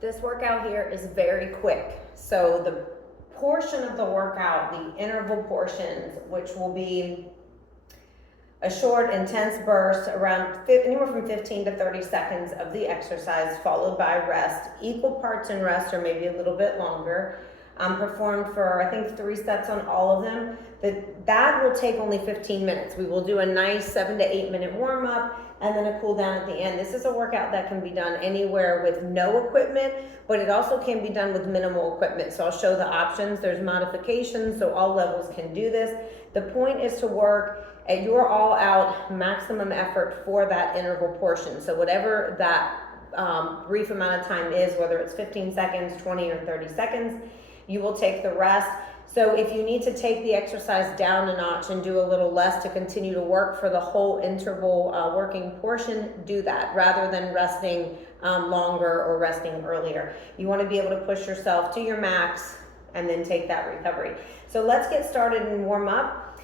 This workout here is very quick. So the portion of the workout, the interval portions, which will be a short, intense burst around anywhere from 15 to 30 seconds of the exercise, followed by rest, equal parts in rest or maybe a little bit longer, performed for I think 3 sets on all of them. That will take only 15 minutes. We will do a nice 7 to 8 minute warm up and then a cool down at the end. This is a workout that can be done anywhere with no equipment, but it also can be done with minimal equipment. So I'll show the options. There's modifications, so all levels can do this. The point is to work at your all out maximum effort for that interval portion. So whatever that brief amount of time is, whether it's 15 seconds, 20 or 30 seconds, you will take the rest. So if you need to take the exercise down a notch and do a little less to continue to work for the whole interval working portion, do that rather than resting longer or resting earlier. You want to be able to push yourself to your max and then take that recovery. So let's get started and warm up.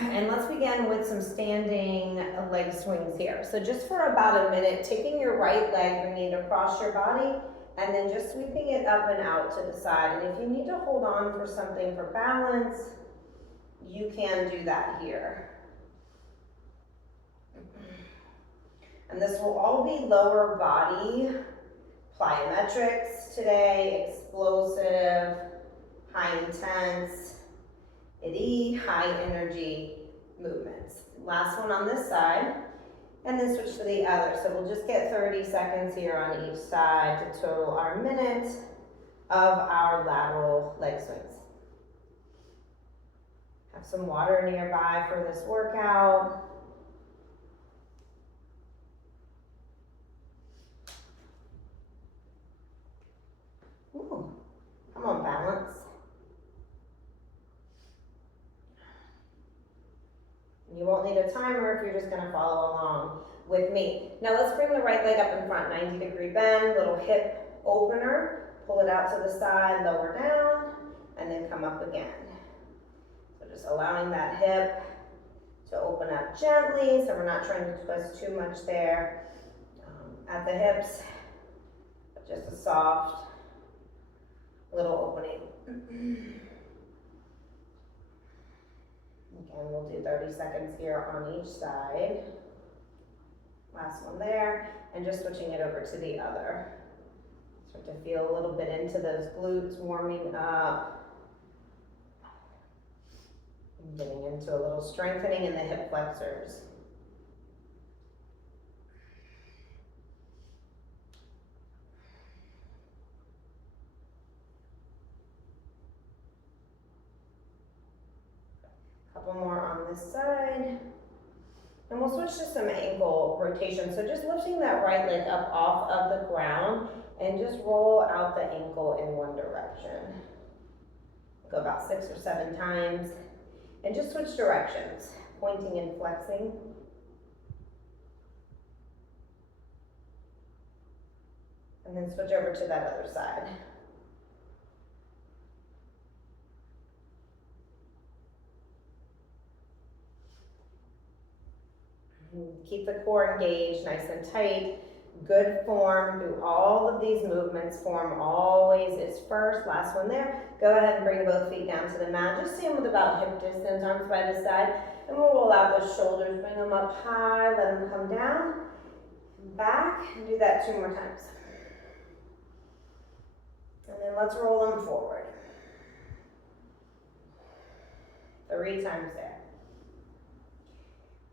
And let's begin with some standing leg swings here. So just for about a minute, taking your right leg, bringing it across your body, and then just sweeping it up and out to the side. And if you need to hold on for something for balance, you can do that here. And this will all be lower body plyometrics today, explosive, high intense, high energy movements. Last one on this side, and then switch to the other. So we'll just get 30 seconds here on each side to total our minute of our lateral leg swings. Have some water nearby for this workout. Ooh, come on, balance. You won't need a timer if you're just going to follow along with me. Now let's bring the right leg up in front, 90-degree bend, little hip opener. Pull it out to the side, lower down, and then come up again. So just allowing that hip to open up gently, so we're not trying to twist too much there at the hips, but just a soft little opening. Again, we'll do 30 seconds here on each side. Last one there, and just switching it over to the other. Start to feel a little bit into those glutes warming up. And getting into a little strengthening in the hip flexors. Couple more on this side. And we'll switch to some ankle rotation. So just lifting that right leg up off of the ground and just roll out the ankle in one direction. Go about 6 or 7 times and just switch directions, pointing and flexing. And then switch over to that other side. Keep the core engaged, nice and tight. Good form through all of these movements. Form always is first. Last one there. Go ahead and bring both feet down to the mat. Just stand with about hip distance, arms by the side. And we'll roll out those shoulders. Bring them up high. Let them come down. Back. And do that 2 more times. And then let's roll them forward. 3 times there.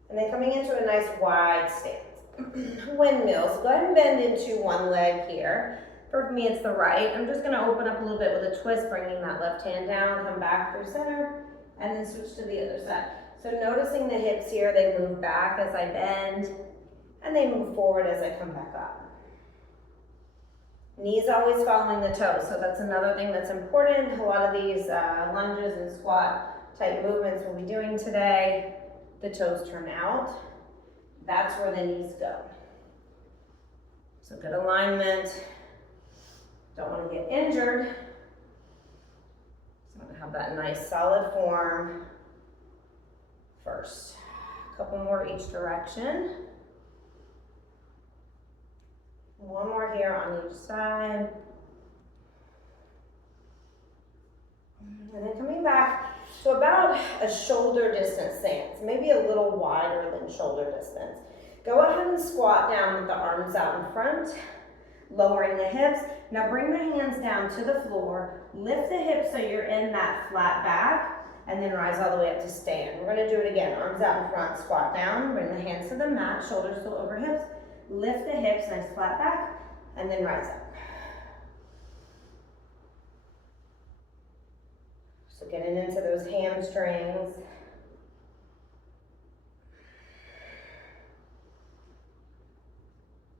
And then coming into a nice wide stance. Windmills. Go ahead and bend into one leg here. For me, it's the right. I'm just going to open up a little bit with a twist, bringing that left hand down, come back through center, and then switch to the other side. So noticing the hips here, they move back as I bend, and they move forward as I come back up. Knees always following the toes, so that's another thing that's important. A lot of these lunges and squat type movements we'll be doing today, the toes turn out. That's where the knees go. So good alignment. Don't want to get injured. So I'm going to have that nice solid form first. A couple more each direction. One more here on each side. And then coming back to about a shoulder distance stance, maybe a little wider than shoulder distance. Go ahead and squat down with the arms out in front, lowering the hips. Now bring the hands down to the floor, lift the hips so you're in that flat back, and then rise all the way up to stand. We're gonna do it again, arms out in front, squat down, bring the hands to the mat, shoulders still over hips, lift the hips, nice flat back, and then rise up. So getting into those hamstrings.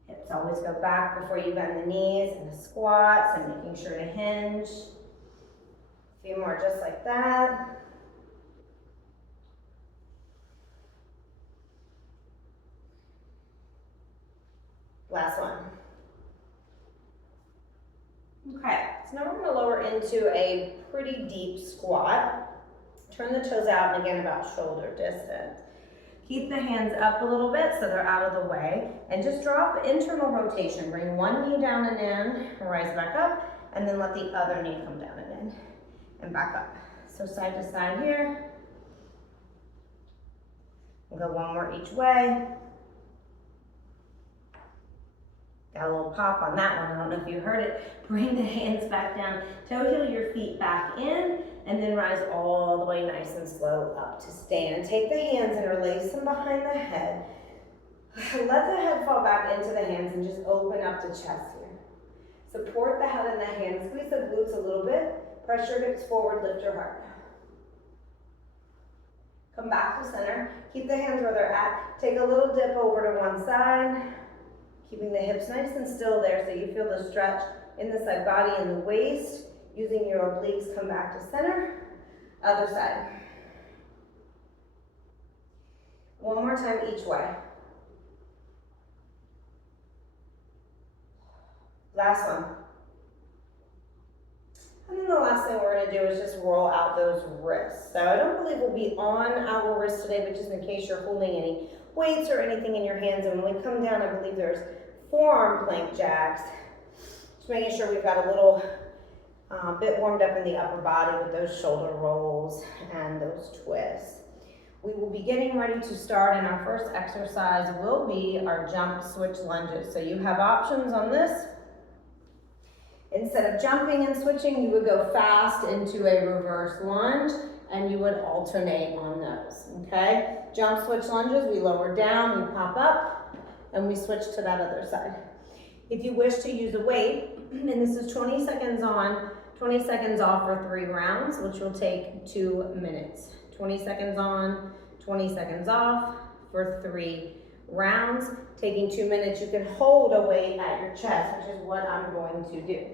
Hips always go back before you bend the knees in the squats and making sure to hinge. A few more just like that. Last one. Okay, so now we're going to lower into a pretty deep squat. Turn the toes out, and again about shoulder distance. Keep the hands up a little bit so they're out of the way, and just drop internal rotation. Bring one knee down and in, rise back up, and then let the other knee come down and in, and back up. So side to side here. We'll go one more each way. Got a little pop on that one, I don't know if you heard it. Bring the hands back down, toe heel your feet back in, and then rise all the way nice and slow up to stand. Take the hands, interlace them behind the head. Let the head fall back into the hands and just open up the chest here. Support the head and the hands, squeeze the glutes a little bit, press your hips forward, lift your heart. Come back to center, keep the hands where they're at, take a little dip over to one side, keeping the hips nice and still there so you feel the stretch in the side body and the waist. Using your obliques, come back to center. Other side. One more time each way. Last one. And then the last thing we're going to do is just roll out those wrists. So I don't believe we'll be on our wrists today, but just in case you're holding any weights or anything in your hands. And when we come down, I believe there's forearm plank jacks. Just making sure we've got a little bit warmed up in the upper body with those shoulder rolls and those twists. We will be getting ready to start, and our first exercise will be our jump switch lunges. So you have options on this. Instead of jumping and switching, you would go fast into a reverse lunge, and you would alternate on those, okay? Jump switch lunges, we lower down, we pop up, and we switch to that other side. If you wish to use a weight, and this is 20 seconds on, 20 seconds off for 3 rounds, which will take 2 minutes. 20 seconds on, 20 seconds off for 3 rounds. Taking 2 minutes, you can hold a weight at your chest, which is what I'm going to do.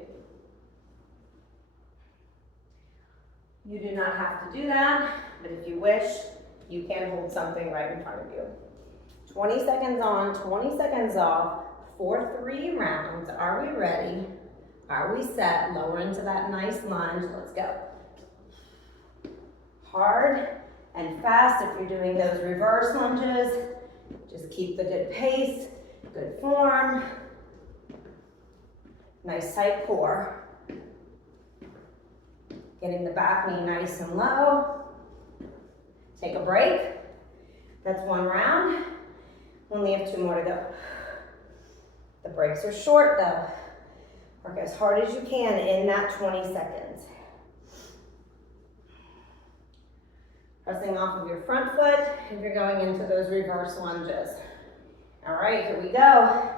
You do not have to do that, but if you wish, you can hold something right in front of you. 20 seconds on, 20 seconds off for 3 rounds. Are we ready? Are we set? Lower into that nice lunge. Let's go. Hard and fast if you're doing those reverse lunges. Just keep the good pace, good form. Nice tight core. Getting the back knee nice and low. Take a break. That's 1 round. We only have 2 more to go. The breaks are short though. Work as hard as you can in that 20 seconds. Pressing off of your front foot if you're going into those reverse lunges. All right, here we go.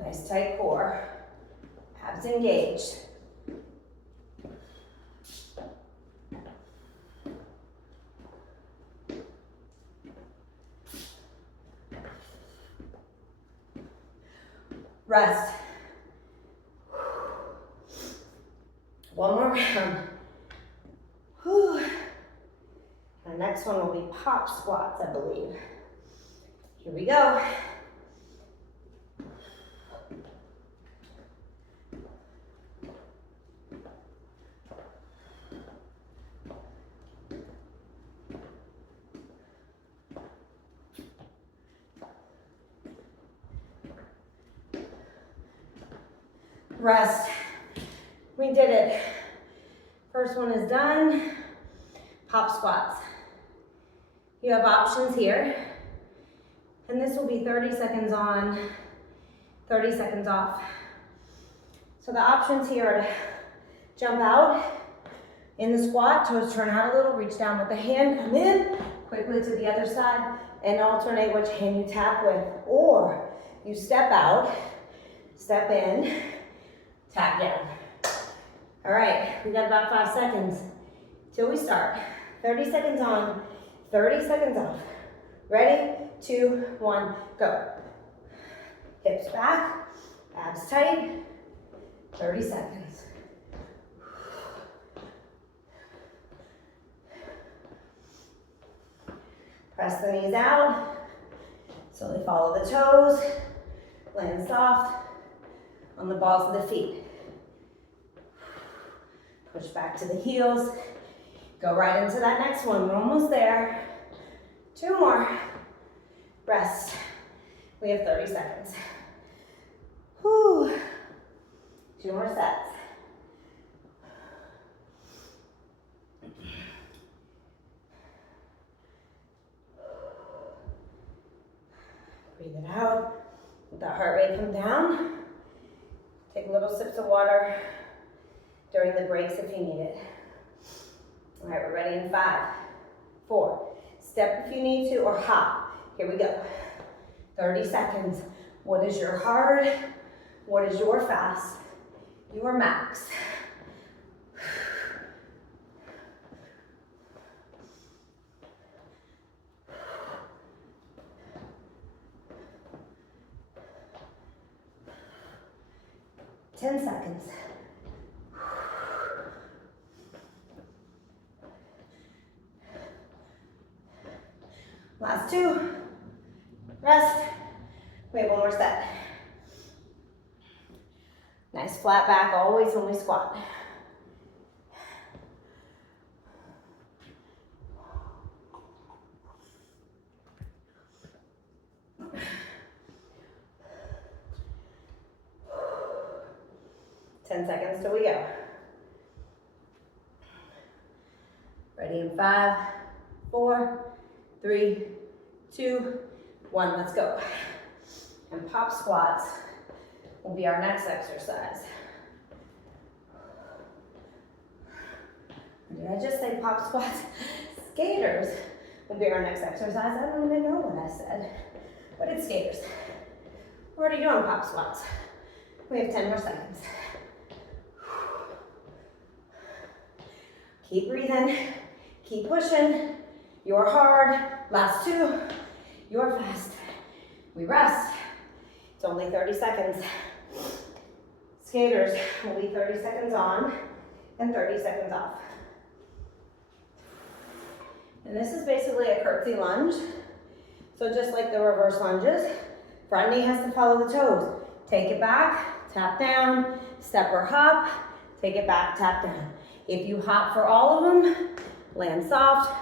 Nice tight core. Abs engaged. Rest. One more round. Whew. The next one will be pop squats, I believe. Here we go. rest. We did it. First one is done. Pop squats. You have options here. And this will be 30 seconds on, 30 seconds off. So the options here are to jump out in the squat, toes turn out a little, reach down with the hand, come in, quickly to the other side, and alternate which hand you tap with. Or you step out, step in, tap down. All right, we got about 5 seconds till we start. 30 seconds on, 30 seconds off. Ready, 2, 1, go. Hips back, abs tight, 30 seconds. Press the knees out, slowly follow the toes, land soft on the balls of the feet. Push back to the heels, go right into that next one. We're almost there. 2 more. Rest. We have 30 seconds. Whew. 2 more sets. Breathe it out. Let that heart rate come down. Take little sips of water during the breaks if you need it. All right, we're ready in 5, 4. Step if you need to, or hop. Here we go. 30 seconds. What is your hard? What is your fast? Your max. Ten seconds. Last 2. Rest. We have 1 more set. Nice flat back always when we squat. Ten seconds till we go. Ready in 5, 4, 3, 2, 1, let's go. And pop squats will be our next exercise. Did I just say pop squats? Skaters will be our next exercise. I don't even know what I said, but it's skaters. We're already doing pop squats. We have 10 more seconds. Keep breathing, keep pushing. You're hard. Last 2. You're fast. We rest. It's only 30 seconds. Skaters will be 30 seconds on and 30 seconds off. And this is basically a curtsy lunge. So just like the reverse lunges, front knee has to follow the toes. Take it back, tap down, step or hop, take it back, tap down. If you hop for all of them, land soft,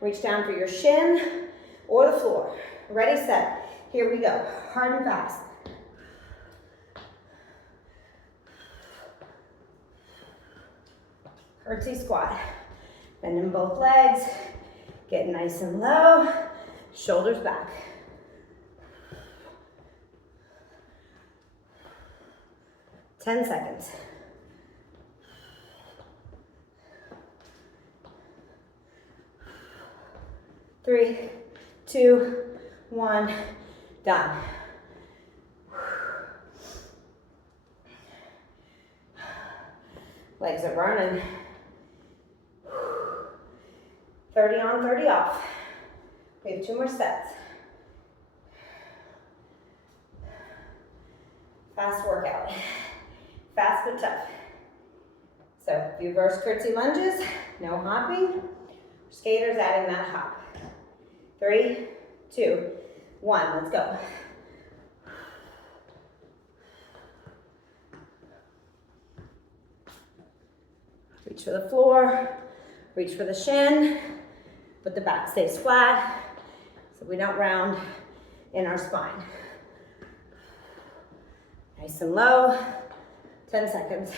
reach down for your shin or the floor. Ready, set. Here we go. Hard and fast. Curtsy squat. Bending both legs. Get nice and low. Shoulders back. Ten seconds. Three, 2, 1, done. Legs are burning. 30 on, 30 off. We have 2 more sets. Fast workout. Fast but tough. So reverse curtsy lunges, no hopping. Skaters adding that hop. 3, 2, 1, let's go. Reach for the floor, reach for the shin, but the back stays flat so we don't round in our spine. Nice and low, 10 seconds.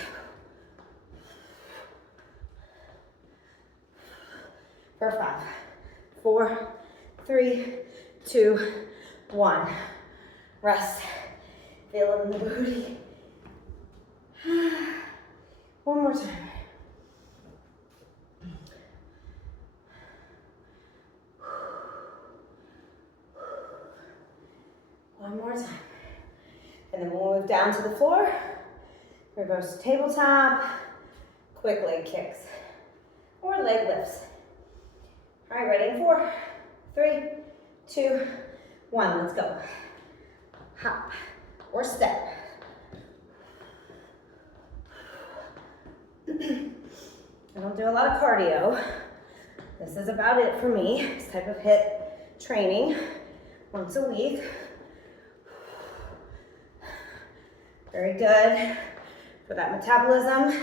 For 5, 4, 3, 2, 1. Rest. Feel it in the booty. One more time. One more time. And then we'll move down to the floor. Reverse tabletop. Quick leg kicks. Or leg lifts. All right, ready in 4, 3, 2, 1. Let's go. Hop or step. I don't do a lot of cardio. This is about it for me. This type of HIIT training once a week. Very good for that metabolism.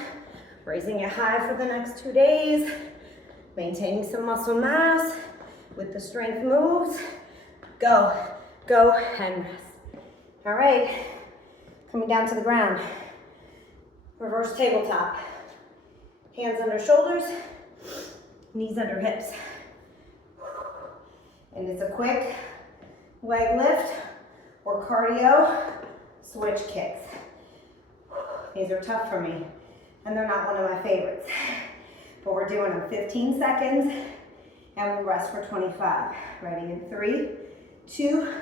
Raising it high for the next 2 days. Maintaining some muscle mass with the strength moves. Go, go, and rest. All right, coming down to the ground. Reverse tabletop. Hands under shoulders, knees under hips. And it's a quick leg lift or cardio switch kicks. These are tough for me, and they're not one of my favorites. But we're doing them 15 seconds, and we'll rest for 25. Ready in 3, 2,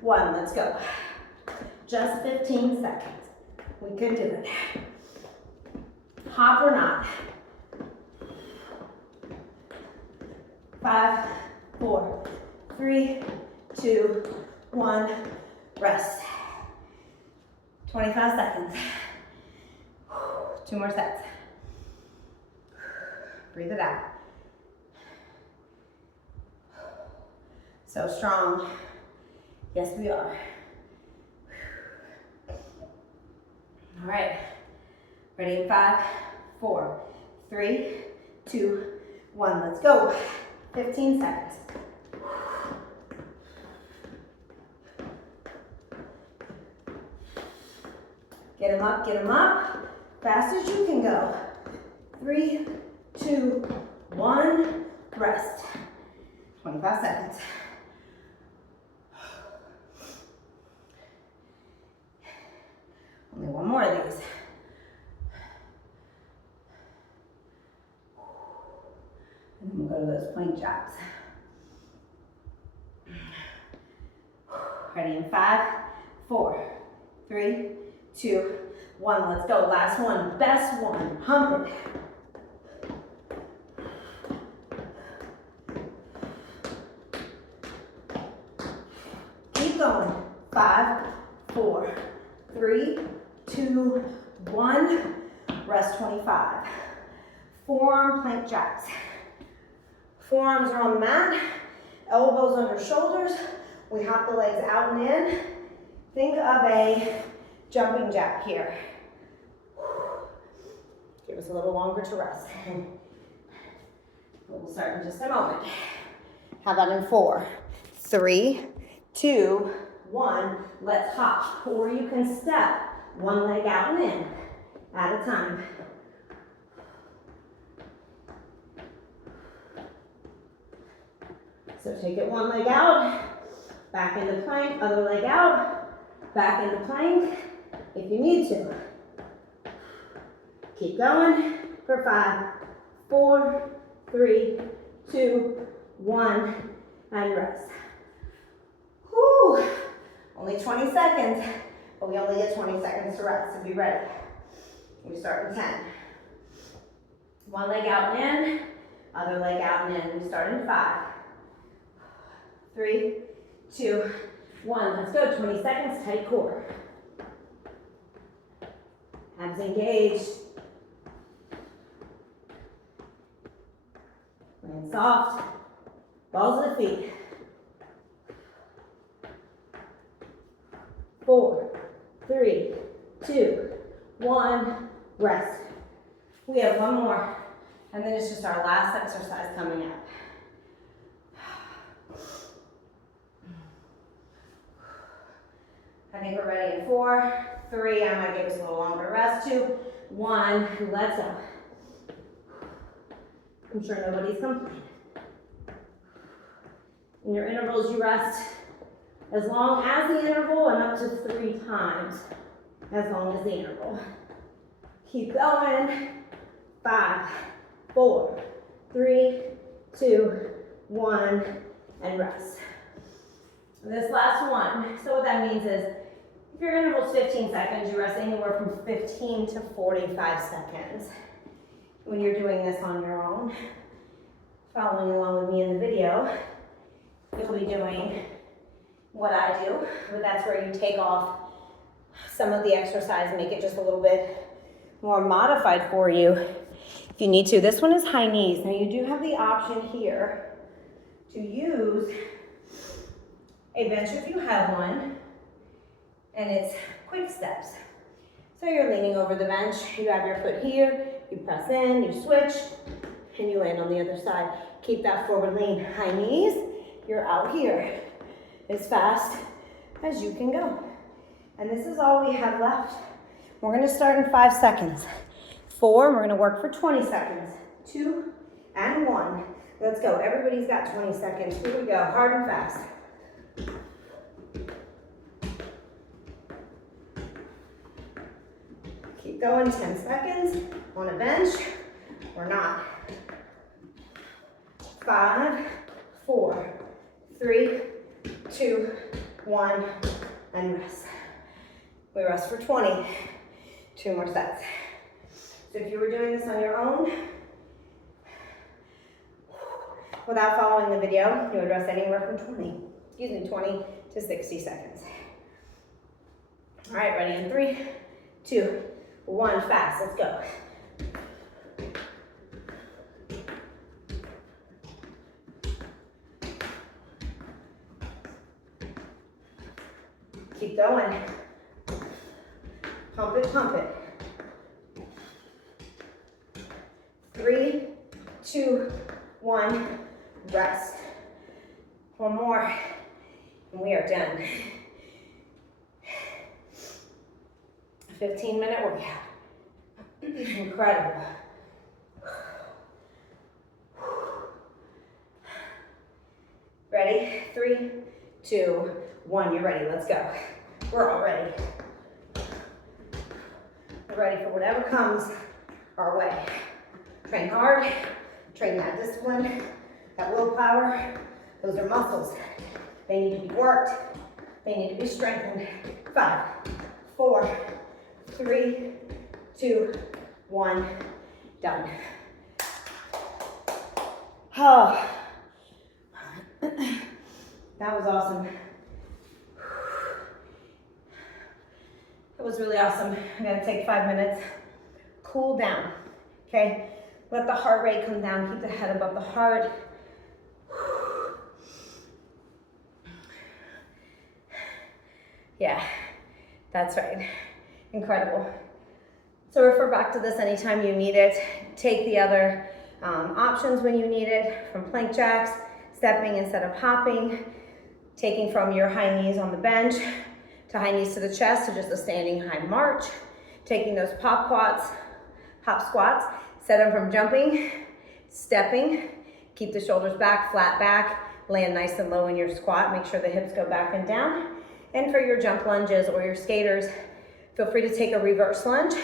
1, let's go. Just 15 seconds. We can do it. Hop or not. 5, 4, 3, 2, 1, rest. 25 seconds. 2 more sets. Breathe it out. So strong. Yes, we are. All right. Ready in 5, 4, 3, 2, 1. Let's go. 15 seconds. Get them up, get them up. Fast as you can go. 3, 2, 1, rest. 25 seconds. Only one more of these. And then we'll go to those plank jacks. Ready in 5, 4, 3, 2, 1. Let's go. Last one. Best one. Hump it. Keep going. 5, 4, 3, 2, 1. Rest 25. Forearm plank jacks. Forearms are on the mat. Elbows under shoulders. We hop the legs out and in. Think of a jumping jack here. Give us a little longer to rest. We'll start in just a moment. How about in 4, 3, 2, 1. Let's hop. Or you can step one leg out and in at a time. So take it one leg out, back into plank, other leg out, back into plank if you need to. Keep going for 5, 4, 3, 2, 1, and rest. Whew. Only 20 seconds, but we only get 20 seconds to rest, so be ready. We start in 10. One leg out and in, other leg out and in. We start in 5, 3, 2, 1. Let's go. 20 seconds, tight core. Abs engaged. Land soft. Balls of the feet. 4, 3, 2, 1. Rest. We have one more, and then it's just our last exercise coming up. I think we're ready in 4, 3, I might give us a little longer rest, 2, 1, let's go. I'm sure nobody's complaining. In your intervals, you rest as long as the interval and up to 3 times as long as the interval. Keep going. 5, 4, 3, 2, 1, and rest. This last one, so what that means is, if your interval is 15 seconds, you rest anywhere from 15 to 45 seconds. When you're doing this on your own, following along with me in the video, you'll be doing what I do, but that's where you take off some of the exercise and make it just a little bit more modified for you if you need to. This one is high knees. Now you do have the option here to use a bench if you have one, and it's quick steps. So you're leaning over the bench, you have your foot here, you press in, you switch, and you land on the other side. Keep that forward lean. High knees, you're out here as fast as you can go. And this is all we have left. We're gonna start in 5 seconds. 4, we're gonna work for 20 seconds. 2 and 1. Let's go. Everybody's got 20 seconds. Here we go, hard and fast. Keep going, 10 seconds on a bench or not. 5, 4, 3, 2, 1, and rest. We rest for 20. 2 more sets. So if you were doing this on your own, without following the video, you would rest anywhere from 20 to 60 seconds. All right, ready in 3, 2, 1, fast, let's go. Keep going. Pump it, pump it. 3, 2, 1, rest. One more, and we are done. 15-minute workout. Incredible. Ready? 3, 2, 1. You're ready. Let's go. We're all ready. We're ready for whatever comes our way. Train hard. Train that discipline, that willpower. Those are muscles. They need to be worked. They need to be strengthened. 5, 4, 3, 2, 1. Done. Oh, that was awesome. That was really awesome. I'm gonna take 5 minutes. Cool down, okay? Let the heart rate come down. Keep the head above the heart. Yeah, that's right. Incredible. So refer back to this anytime you need it. Take the other options when you need it, from plank jacks, stepping instead of hopping, taking from your high knees on the bench to high knees to the chest, to just a standing high march, taking those hop squats, set them from jumping, stepping, keep the shoulders back, flat back, land nice and low in your squat, make sure the hips go back and down. And for your jump lunges or your skaters, feel free to take a reverse lunge,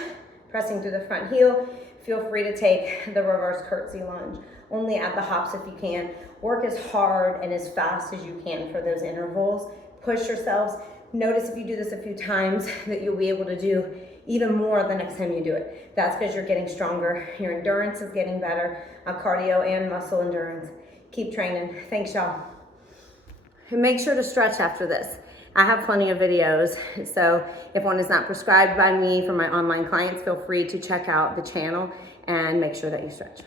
pressing through the front heel. Feel free to take the reverse curtsy lunge. Only add the hops if you can. Work as hard and as fast as you can for those intervals. Push yourselves. Notice if you do this a few times that you'll be able to do even more the next time you do it. That's because you're getting stronger. Your endurance is getting better, cardio and muscle endurance. Keep training. Thanks, y'all. And make sure to stretch after this. I have plenty of videos, so if one is not prescribed by me for my online clients, feel free to check out the channel and make sure that you stretch.